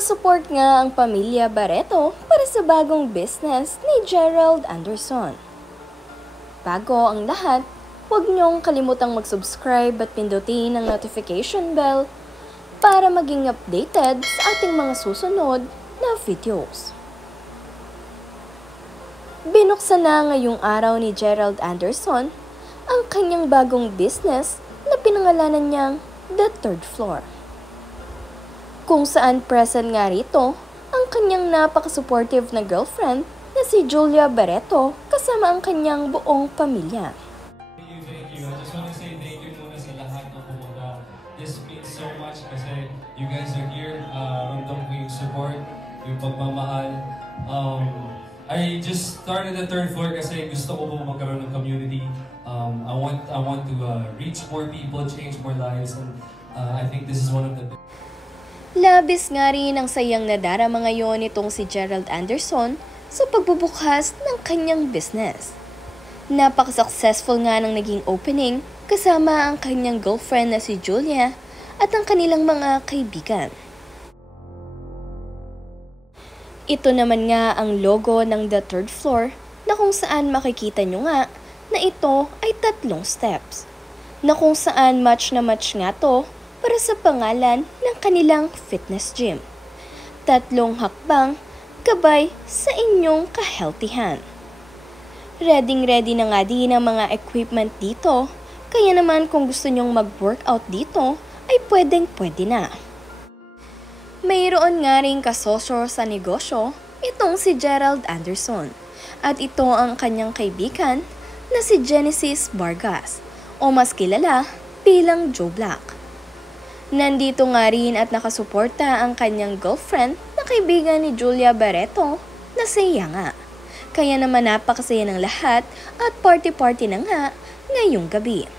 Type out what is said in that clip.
Sumusupport nga ang pamilya Barreto para sa bagong business ni Gerald Anderson. Bago ang lahat, huwag niyong kalimutang mag-subscribe at pindutin ang notification bell para maging updated sa ating mga susunod na videos. Binuksan na ngayong araw ni Gerald Anderson ang kanyang bagong business na pinangalanan niyang The Third Floor. Kung saan present nga rito ang kanyang napaka-supportive na girlfriend na si Julia Barreto kasama ang kanyang buong pamilya. Thank you. I just want to say thank you muna sa lahat ng pumunta. This means so much kasi you guys are here. Ramdam ko yung support, yung pagmamahal. I just started the third floor kasi gusto ko po magkaroon ng community. I want to reach more people, change more lives, and I think this is one of the Labis nga rin ang sayang nadarama ngayon nitong si Gerald Anderson sa pagbubukas ng kanyang business. Napaka-successful nga ng naging opening kasama ang kanyang girlfriend na si Julia at ang kanilang mga kaibigan. Ito naman nga ang logo ng The Third Floor na kung saan makikita nyo nga na ito ay 3 steps na kung saan match na match nga to para sa pangalan ng kanilang fitness gym. 3 hakbang gabay sa inyong kahealthyhan. Ready na nga din ang mga equipment dito, kaya naman kung gusto nyong mag-workout dito ay pwede na. Mayroon nga rin kasosyo sa negosyo itong si Gerald Anderson at ito ang kanyang kaibigan na si Genesis Vargas o mas kilala bilang Joe Black. Nandito nga rin at nakasuporta ang kanyang girlfriend na kaibigan ni Julia Barreto na si Yanga. Kaya naman napakasaya ng lahat at party-party na nga ngayong gabi.